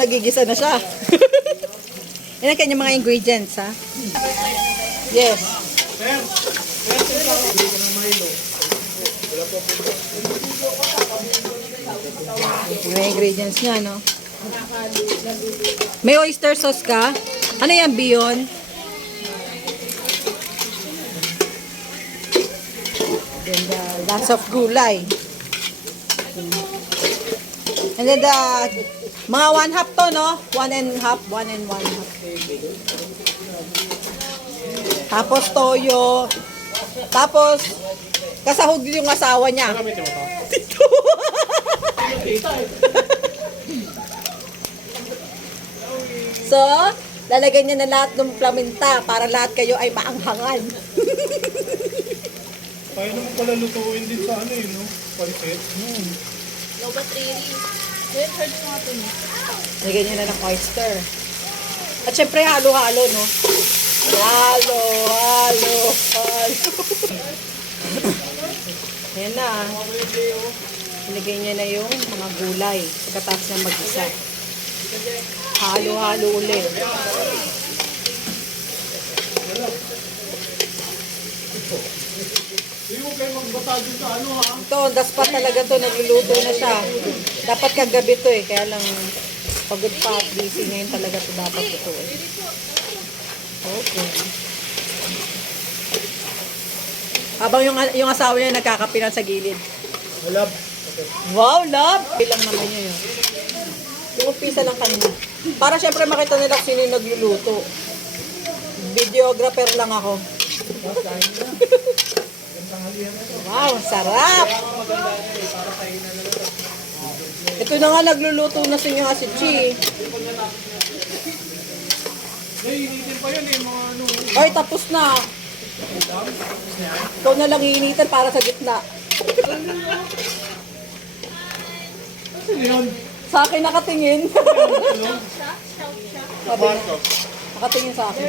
nagigisa na siya. Yan ang kanyang mga ingredients, ha? Yes. Yung mga ingredients niya, no? May oyster sauce ka? Ano yan, Beyond? Then lots of gulay. And then mga 1/2 to, no? 1 and 1/2. Tapos toyo. Tapos, kasahog yung asawa niya. Dito. So, lalagyan niya na lahat ng plaminta para lahat kayo ay maanghangan. Kaya naman pala lutuin din sa ano no? Palpet. No, but really, wait, heard mo nga ito niya. Lagyan niya na ng oyster. At syempre, halo-halo, no? Halo. Ayan na. Ilagay niya na yung mga gulay. Pagkatapos na mag-isa. Halo-halo ulit. Hindi mo kayo magbata dun sa ano ha? Ito, on the spot talaga to. Nagluluto na siya. Dapat kagabi to eh. Kaya lang pagod pa at busy ngayon talaga to dapat ito eh. Okay. Habang yung asawa niya nagkakapinan sa gilid. Love. Wow, love! Ilang naman niya yun. Yung umpisa lang kanina. Para syempre makita nila kung sino yung nagluluto. Videographer lang ako. Wow, sarap! Ito na nga nagluluto na sa inyo si Chi. Nainitin pa yan mga ano. Ay, tapos na. Ikaw na lang iinitan para sa gitna. Ano yun? Sa akin nakatingin. Sabi niya. Nakatingin sa akin.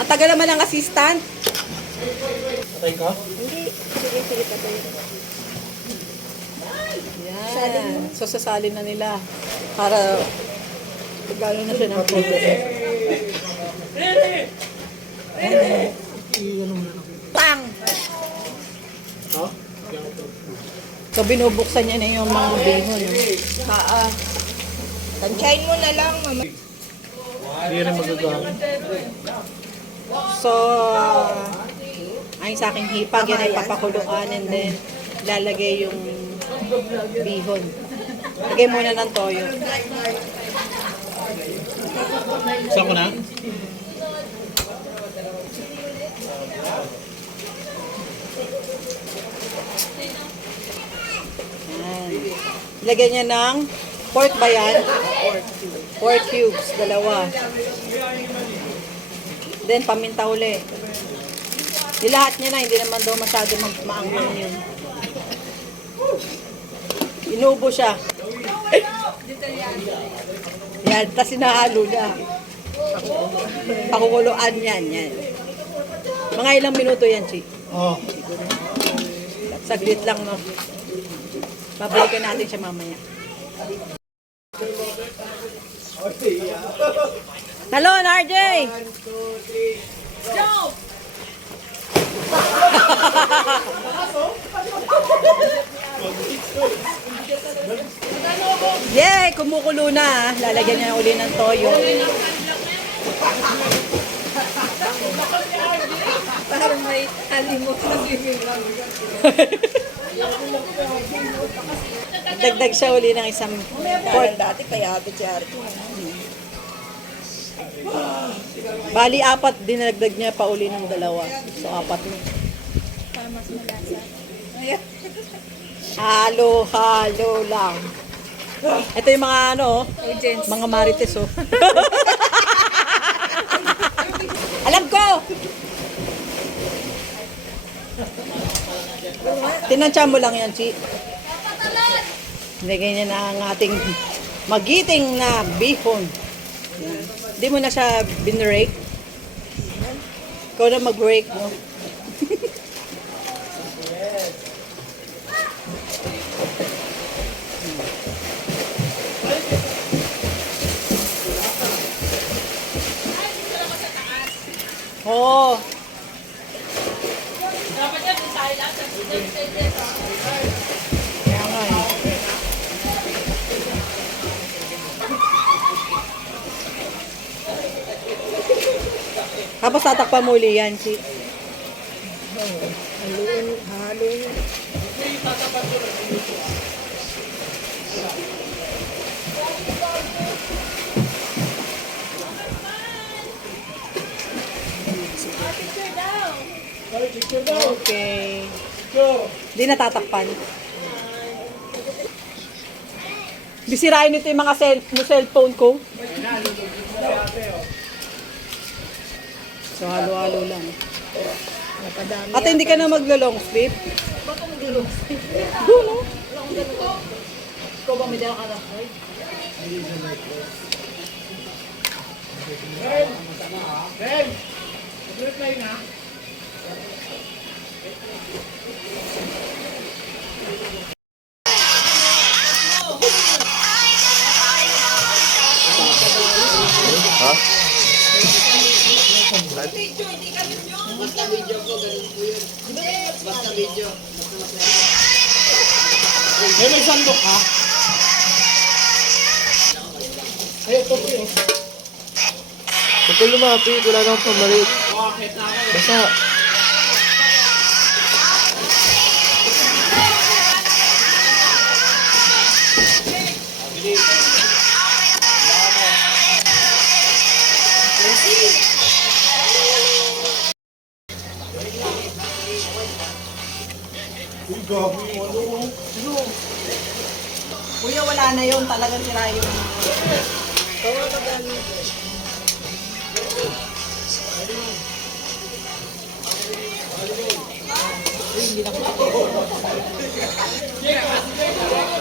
Ang tagal naman ng assistant. Patay ka? Hindi. Sige, patay. Yan. So, sasali na nila. Para galo na siya ng photo. Tang! Ha? So, binubuksan niya na yung mga bihon. Tansyahin mo na lang, mama. Hindi rin magagamit. So, ayon sa aking hipag, yan ay papakuluan and then lalagay yung bihon. Lagay muna ng toyo. Saan ko na? Yan. Lagyan niya ng pork ba yan? Pork cubes, dalawa. Then, paminta uli. Ilahat niya na, hindi naman daw masyado maanghang yun. Inubo siya. Yan, tapos sinahalo niya. Pakukuluan yan. Mga ilang minuto yan, Chi. Oo. Saglit lang, no? Babalikan natin siya mamaya. Hello, RJ! Joe! Yay! Kumukulo na. Lalagyan niya uli ng toyo. Parang may alimot na lang. Dagdag siya uli ng isang pork. Dati kaya ate Charity. Bali, 4 dinagdag niya pa uli ng 2. So, 4 na. Para mas malasa. Halo lang. Ito yung mga Agents. mga marites, oh. Alam ko! Tinansya mo lang yan, Chi. Lagay niya na ang ating magiting na bihon. Hindi mo na siya binrake. Ikaw na mag-break, no? Oo. Dapat yan, di tayo lahat. Kaya nga eh. Tapos tatakpan mo uli yan, si. Haluin, haluin. Picture daw. Ay, picture daw. Okay. Picture. Di natatakpan. Bisirain nito yung mga cellphone ko. So, halo-halo lang. At hindi ka na maglo-long sleep? Ba't ako mag-long sleep? Doon, no? Wala akong ganito. Ikaw ba may dala ka na? Ay. Ben! Reply na. May sandok ha? Ay, ito po yun. Huwag ka lumapit, wala nang pamalit. Basta, Uy, gabi yung ano. Kuya, wala na yun. Talagang sira yun.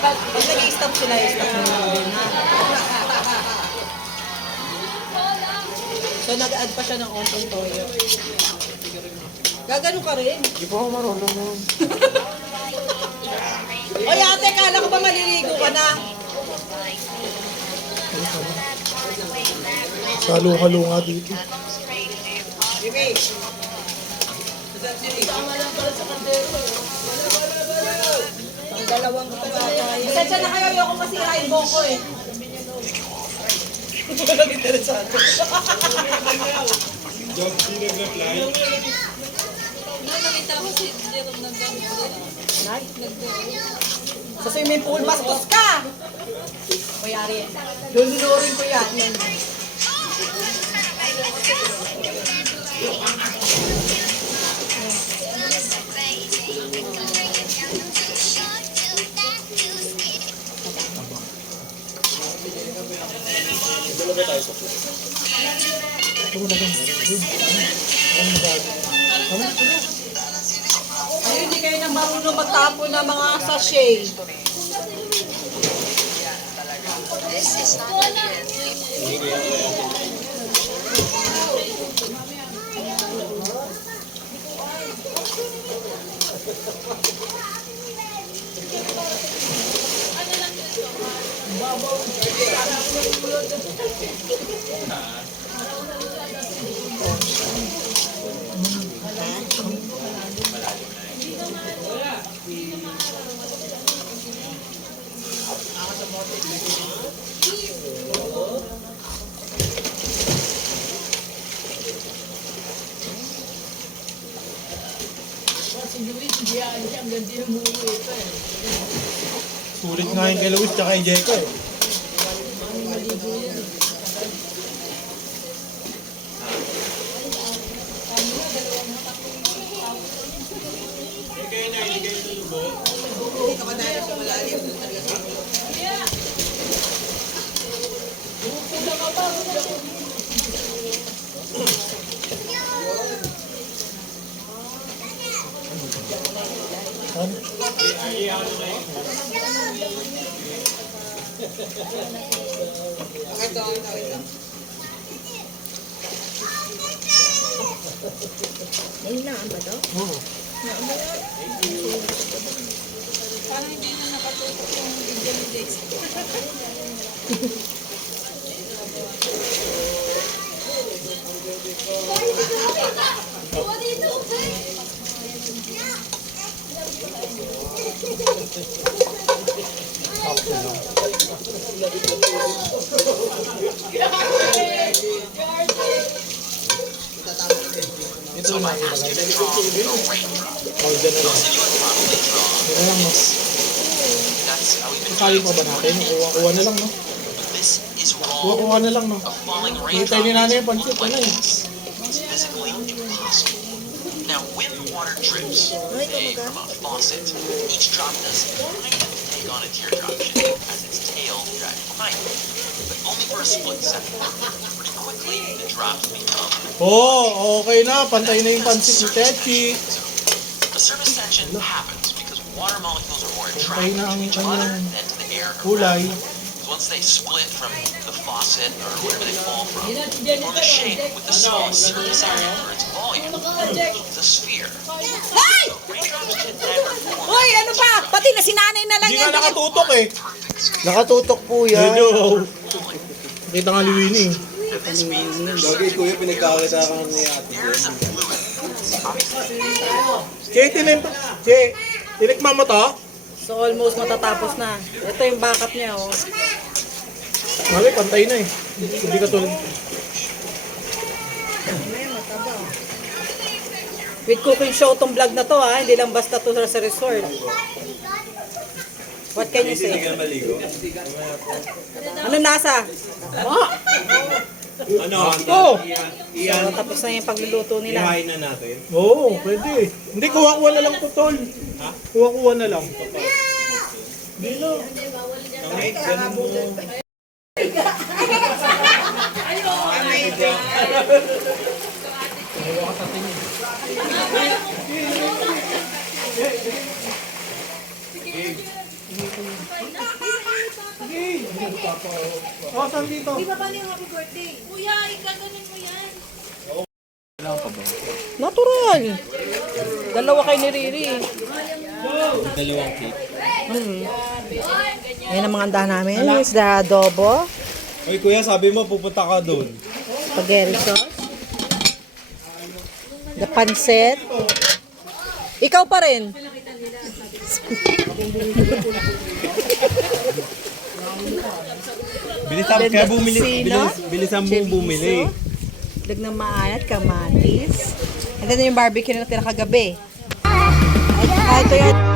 Pag nag-i-stop sila, i-stop mo lang din, ha? So, nag-add pa siya ng onting toyo. Gagano ka rin. di pa ako marunong nun. Oy, ate, kala ko ba maliligo ka na? Halo-halo nga dito. Bibi. Ang dalawang kapatay. Pasensya na kayo, ayoko masira yung boko eh. Walang interesado. Job, di nag-reply. Nakita ko si Jerome Sa swimming pool, bastos ka! Kuyari, lulunurin ko yan. Ay, hindi kayo nang marunong magtapon ng mga sachet. Sulit nga yung kay Luis tsaka yung Jeko eh. Oh, dyan na lang. Dyan na lang, no? Kakain pa ba natin? Kuha na lang, no? Kuha na lang, no? Hintay ni nanay yung pansit, ano eh. Now, when water drips, say, from a faucet, each drop does kind of take on a teardrop shape as its tail drags behind it, but only for a split second. Pretty quickly, the drops become Oh, okay na. Pantay na yung pansit ni Techi. the surface tension happens because water molecules are more Pantay attracted na to ang each other kanyang than to the air around kulay. them. Once they split from the faucet or wherever they fall from, they form a shape with the smallest surface area for its volume, the sphere. Ay! Raindrops can never form Hoy, ano pa? Pati na sinanay na lang Hindi yan. nga nakatutok eh. Nakatutok po yan. Medyo. Kita nga liwini. This means there's Lagi kuya, pinagkakita ka ni ate. there's a fluid. Che, tinikman mo to? So almost matatapos na. Ito yung backup niya, oh. Mali, pantay na eh. Hindi ka tulad. With cooking show tong vlog na to, ha. Hindi lang basta to sa resort. What can you say? Ano nasa? Ano? Oh! So, tapos na yung pagluluto nila. Ihain na natin. Oo, pwede. Hindi, kuha-kuha na lang to, tol. Kuha-kuha na lang. Oh, saan dito? Kuya, ikaganin mo yan. Natural. Dalawa kay ni Riri. Dalawang cake. Ayan ang mga andahan namin. It's the adobo. Oy kuya, sabi mo pupunta ka doon. Spaghetti sauce. The pancit. Ikaw pa rin. Bilisan, Then kaya the bumili, tocino, bilisan mo bumili. Lag ng maanat, kamatis. And then yung barbecue na natira kagabi. At ito yan.